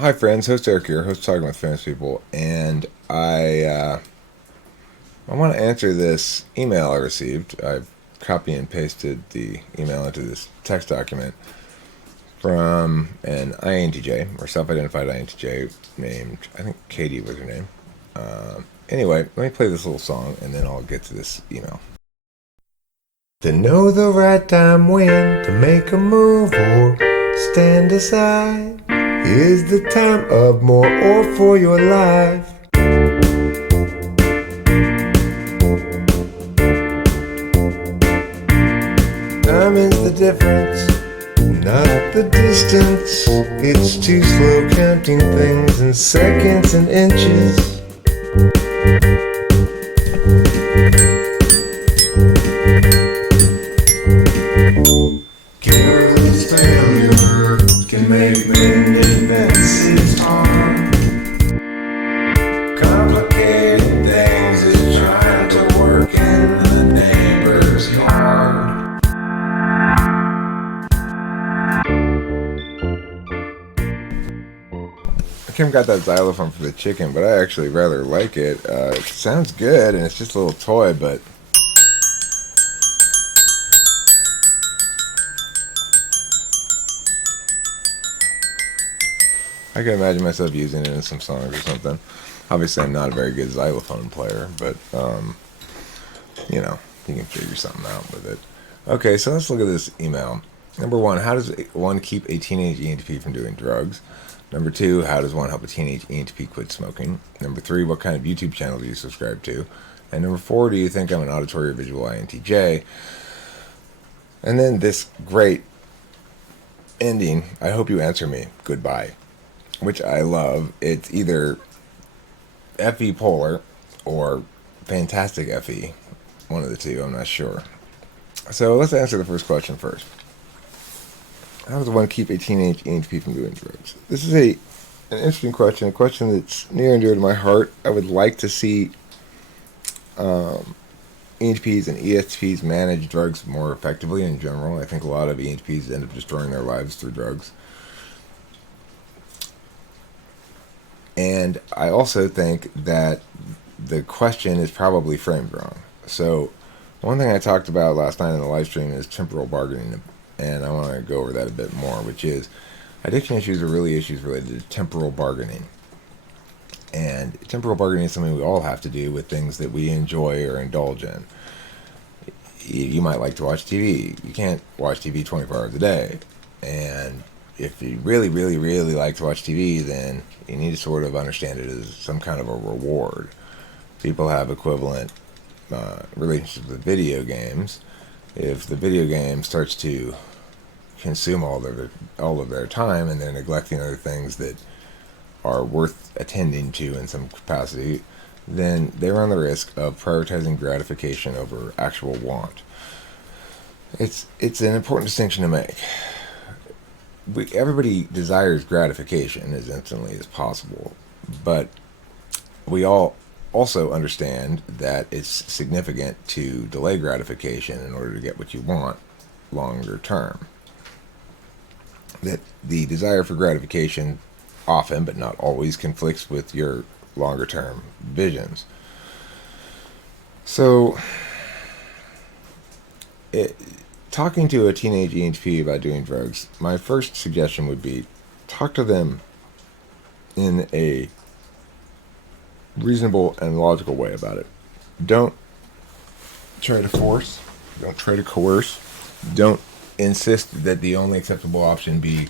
Hi, friends. Host Eric here, host Talking with Famous People, and I want to answer this email I received. I've copy and pasted the email into this text document from an INTJ, or self-identified INTJ, named, I think Katie was her name. Anyway, let me play this little song, and then I'll get to this email. To know the right time when to make a move or stand aside is the time of more or for your life. Time is the difference, not the distance. It's too slow counting things in seconds and inches. Careless failure can make many advances harm. Complicated things is trying to work in the neighbor's yard. Kim got that xylophone for the chicken, but I actually rather like it. It sounds good, and it's just a little toy, but I can imagine myself using it in some songs or something. Obviously, I'm not a very good xylophone player, but you can figure something out with it. Okay, so let's look at this email. Number one, how does one keep a teenage ENTP from doing drugs? Number two, how does one help a teenage ENTP quit smoking? Number three, what kind of YouTube channel do you subscribe to? And number four, do you think I'm an auditory or visual INTJ? And then this great ending, I hope you answer me, goodbye, which I love. It's either FE polar or fantastic FE, one of the two, I'm not sure. So let's answer the first question first. How does one keep a teenage ENTP from doing drugs? This is an interesting question, a question that's near and dear to my heart. I would like to see ENTPs and ESTPs manage drugs more effectively in general. I think a lot of ENTPs end up destroying their lives through drugs. And I also think that the question is probably framed wrong. So one thing I talked about last night in the live stream is temporal bargaining, and I want to go over that a bit more, which is addiction issues are really issues related to temporal bargaining. And temporal bargaining is something we all have to do with things that we enjoy or indulge in. You might like to watch TV. You can't watch TV 24 hours a day. And if you really, really, really like to watch TV, then you need to sort of understand it as some kind of a reward. People have equivalent relationships with video games. If the video game starts to consume all of their time and they're neglecting other things that are worth attending to in some capacity, then they run the risk of prioritizing gratification over actual want. It's an important distinction to make. Everybody desires gratification as instantly as possible, but we all also understand that it's significant to delay gratification in order to get what you want longer term. That the desire for gratification often, but not always, conflicts with your longer term visions. So, talking to a teenage ENTP about doing drugs, my first suggestion would be talk to them in a reasonable and logical way about it. Don't try to force, don't try to coerce, don't insist that the only acceptable option be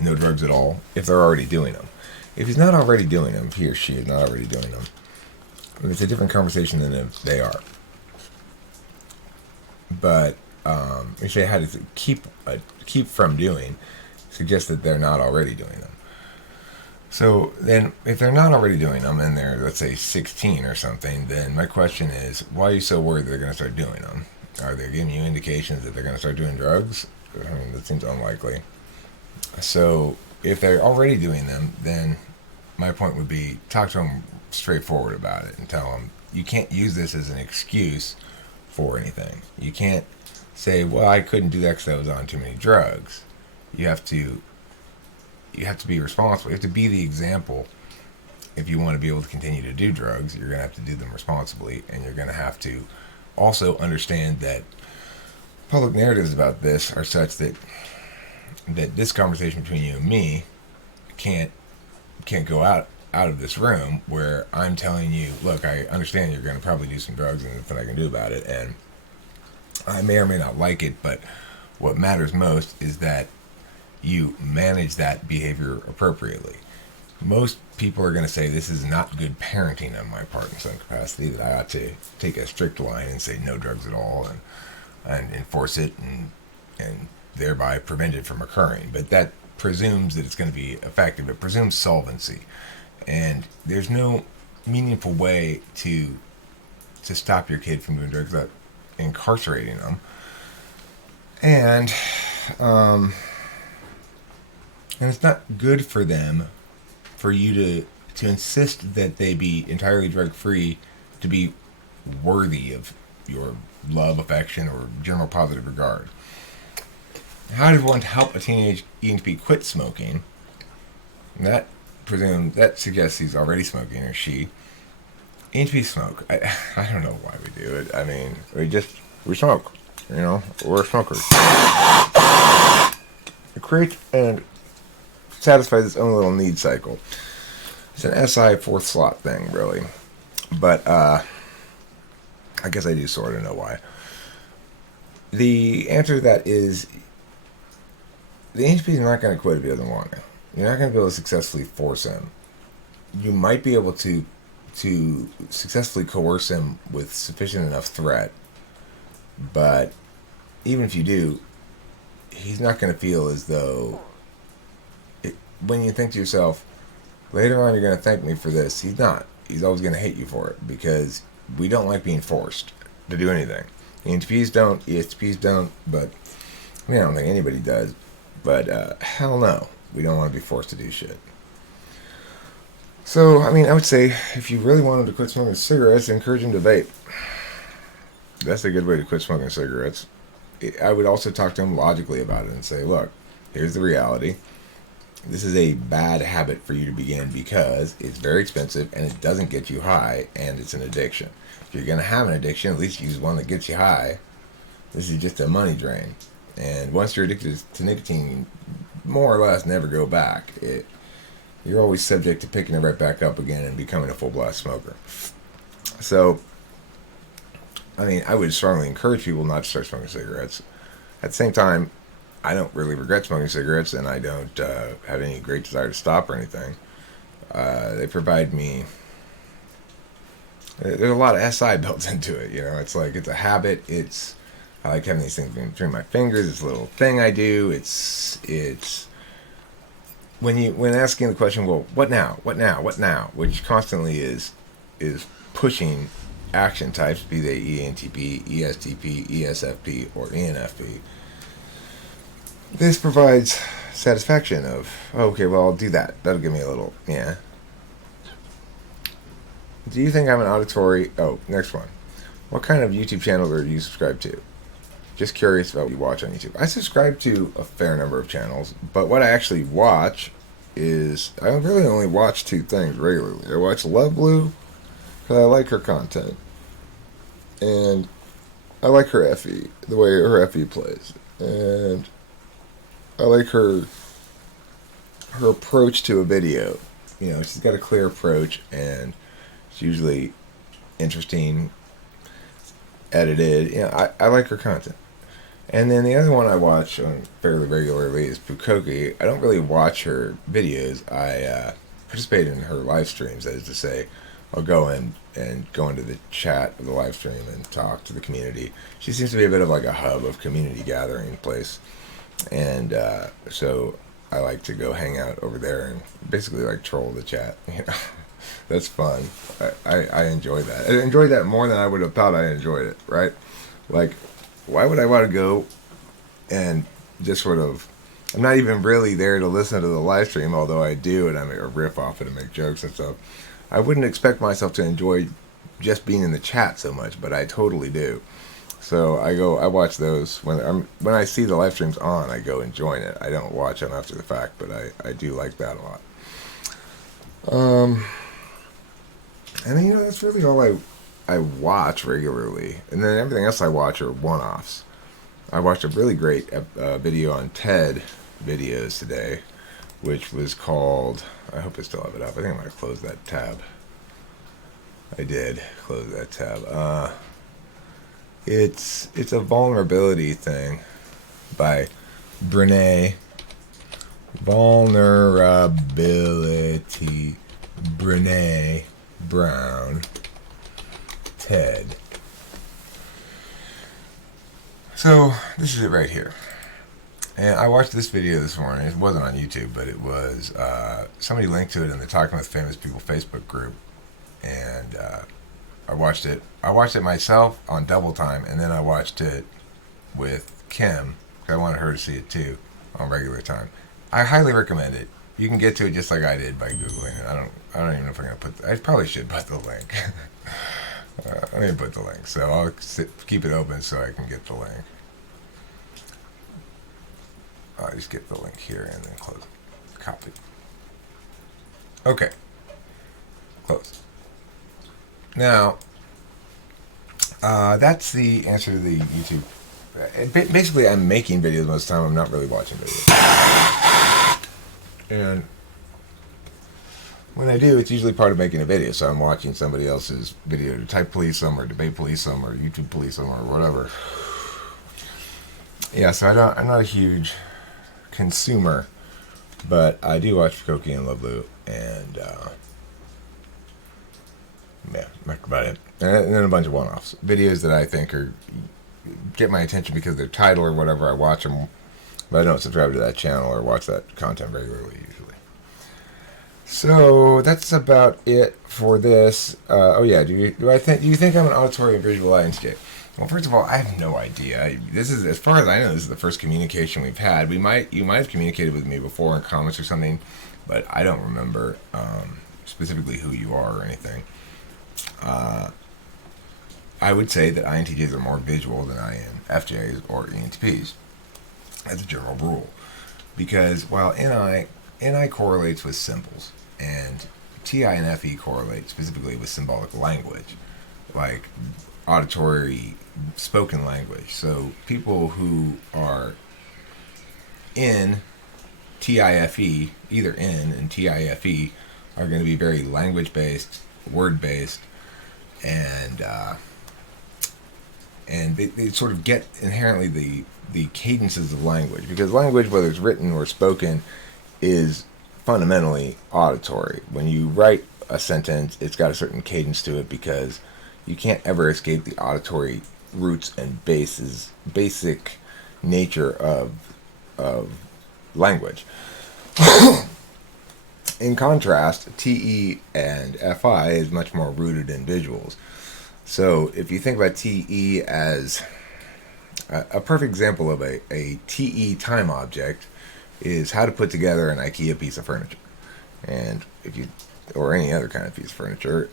no drugs at all if they're already doing them. If he's not already doing them, if he or she is not already doing them, it's a different conversation than if they are. But if they had to keep from doing, suggest that they're not already doing them. So then, if they're not already doing them and they're, let's say, 16 or something, then my question is, why are you so worried they're going to start doing them? Are they giving you indications that they're going to start doing drugs? I mean, that seems unlikely. So if they're already doing them, then my point would be talk to them straightforward about it and tell them you can't use this as an excuse for anything. You can't say, well, I couldn't do that because I was on too many drugs. You have to you have to be responsible. You have to be the example. If you want to be able to continue to do drugs, you're going to have to do them responsibly, and you're going to have to also understand that public narratives about this are such that this conversation between you and me can't go out of this room where I'm telling you, look, I understand you're going to probably do some drugs and nothing I can do about it, and I may or may not like it, but what matters most is that you manage that behavior appropriately. Most people are going to say this is not good parenting on my part in some capacity, that I ought to take a strict line and say no drugs at all, and enforce it, and thereby prevent it from occurring. But that presumes that it's going to be effective. It presumes solvency. And there's no meaningful way to stop your kid from doing drugs without incarcerating them. And it's not good for them for you to insist that they be entirely drug free to be worthy of your love, affection, or general positive regard. How does one help a teenage ENTP quit smoking? That suggests he's already smoking, or she. ENTP smoke. I don't know why we do it. I mean, we smoke. You know, we're smokers. It creates and satisfies its own little need cycle. It's an SI fourth slot thing, really. But I guess I do sort of know why. The answer to that is the ENTP is not going to quit if he doesn't want to. You're not going to be able to successfully force him. You might be able to successfully coerce him with sufficient enough threat, but even if you do, he's not going to feel as though when you think to yourself, later on you're going to thank me for this. He's not. He's always going to hate you for it, because we don't like being forced to do anything. ENTPs don't, ESTPs don't, but I don't think anybody does. But hell no, we don't want to be forced to do shit. So, I would say if you really want him to quit smoking cigarettes, encourage him to vape. That's a good way to quit smoking cigarettes. I would also talk to him logically about it and say, look, here's the reality. This is a bad habit for you to begin because it's very expensive and it doesn't get you high, and it's an addiction. If you're going to have an addiction, at least use one that gets you high. This is just a money drain. And once you're addicted to nicotine, you more or less never go back. You're always subject to picking it right back up again and becoming a full-blast smoker. So, I would strongly encourage people not to start smoking cigarettes. At the same time, I don't really regret smoking cigarettes, and I don't have any great desire to stop or anything. They provide me... There's a lot of SI built into it, It's like, it's a habit. I like having these things between my fingers. It's a little thing I do. It's when asking the question, well, what now, which constantly is pushing action types, be they ENTP, ESTP, ESFP, or ENFP. This provides satisfaction of, okay, well, I'll do that. That'll give me a little, yeah. Do you think I'm an auditory... Oh, next one. What kind of YouTube channel are you subscribed to? Just curious about what you watch on YouTube. I subscribe to a fair number of channels, but what I actually watch is... I really only watch two things regularly. I watch Love Blue, because I like her content. And I like her FE, the way her FE plays. And I like her approach to a video. She's got a clear approach, and it's usually interesting, edited. I like her content. And then the other one I watch fairly regularly is Pukoki. I don't really watch her videos. I participate in her live streams, that is to say, I'll go in and go into the chat of the live stream and talk to the community. She seems to be a bit of like a hub of community gathering place. And so I like to go hang out over there and basically like troll the chat. That's fun. I enjoy that. I enjoy that more than I would have thought I enjoyed it, right? Like, why would I want to go and just sort of... I'm not even really there to listen to the live stream, although I do, and I make a riff off it and make jokes and stuff. I wouldn't expect myself to enjoy just being in the chat so much, but I totally do. So I watch those when I see the live streams on. I go and join it. I don't watch them after the fact, but I do like that a lot. And then, that's really all I watch regularly, and then everything else I watch are one-offs. I watched a really great video on TED videos today, which was called. I hope I still have it up. I think I might have closed that tab. I did close that tab. It's a vulnerability thing by Brene. Vulnerability. Brene Brown. TED. So this is it right here. And I watched this video this morning. It wasn't on YouTube, but it was somebody linked to it in the Talking with Famous People Facebook group, and I watched it. I watched it myself on double time, and then I watched it with Kim because I wanted her to see it too on regular time. I highly recommend it. You can get to it just like I did by googling it. I don't even know if I'm gonna put. I probably should put the link. Let me put the link. So I'll keep it open so I can get the link. I'll just get the link here and then close it. Copy. Okay. Close. Now, that's the answer to the YouTube. Basically, I'm making videos most of the time. I'm not really watching videos. And when I do, it's usually part of making a video. So I'm watching somebody else's video to type police them or debate police them or YouTube police them or whatever. Yeah, so I'm not a huge consumer, but I do watch Koki and Lovelu, and yeah, that's about it. And then a bunch of one-offs. Videos that I think get my attention because of their title or whatever. I watch them, but I don't subscribe to that channel or watch that content regularly usually. So that's about it for this. Oh yeah, do you think I'm an auditory and visual INTJ? Well, first of all, I have no idea. This is, as far as I know, this is the first communication we've had. You might have communicated with me before in comments or something, but I don't remember specifically who you are or anything. I would say that INTJs are more visual than INFJs or ENTPs, as a general rule, because while NI correlates with symbols, and TI and FE correlate specifically with symbolic language, like auditory spoken language. So people who are in TIFE, either in and TIFE, are going to be very language-based, word-based, and they sort of get inherently the cadences of language, because language, whether it's written or spoken, is fundamentally auditory. When you write a sentence, it's got a certain cadence to it because you can't ever escape the auditory roots and basic nature of language. In contrast, TE and FI is much more rooted in visuals. So if you think about TE as a perfect example of a TE time object is how to put together an IKEA piece of furniture. And or any other kind of piece of furniture,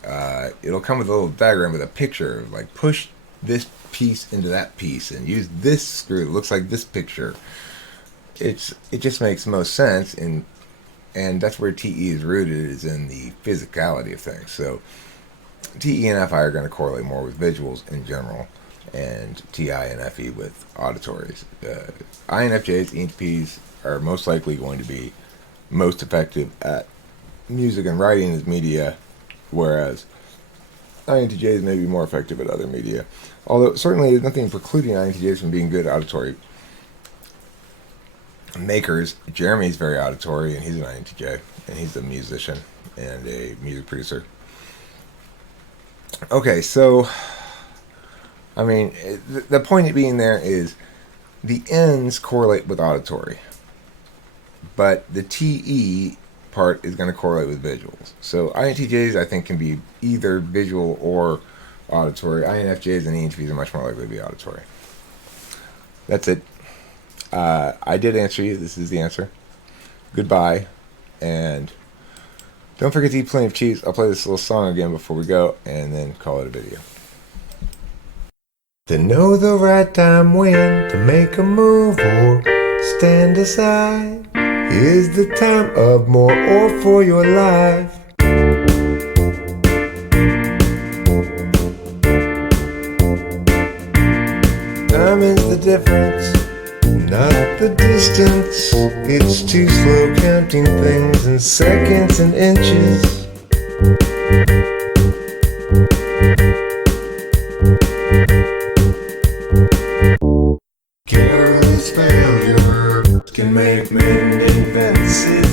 it'll come with a little diagram with a picture of, like, push this piece into that piece and use this screw that looks like this picture. It just makes the most sense, and that's where TE is rooted, is in the physicality of things. So TE and FI are going to correlate more with visuals in general, and TI and FE with auditories. INFJs, ENTPs are most likely going to be most effective at music and writing as media, whereas INTJs may be more effective at other media. Although certainly there's nothing precluding INTJs from being good auditory makers. Jeremy's very auditory, and he's an INTJ, and he's a musician and a music producer. Okay, so I mean, the point being there is the N's correlate with auditory, but the TE part is going to correlate with visuals. So INTJs, I think, can be either visual or auditory. INFJs and ENTPs are much more likely to be auditory. That's it. I did answer you. This is the answer. Goodbye, and don't forget to eat plenty of cheese. I'll play this little song again before we go, and then call it a video. To know the right time when to make a move or stand aside. Is the time of more or for your life? Time is the difference, not the distance. It's too slow counting things in seconds and inches. Careless failure can make men defensive.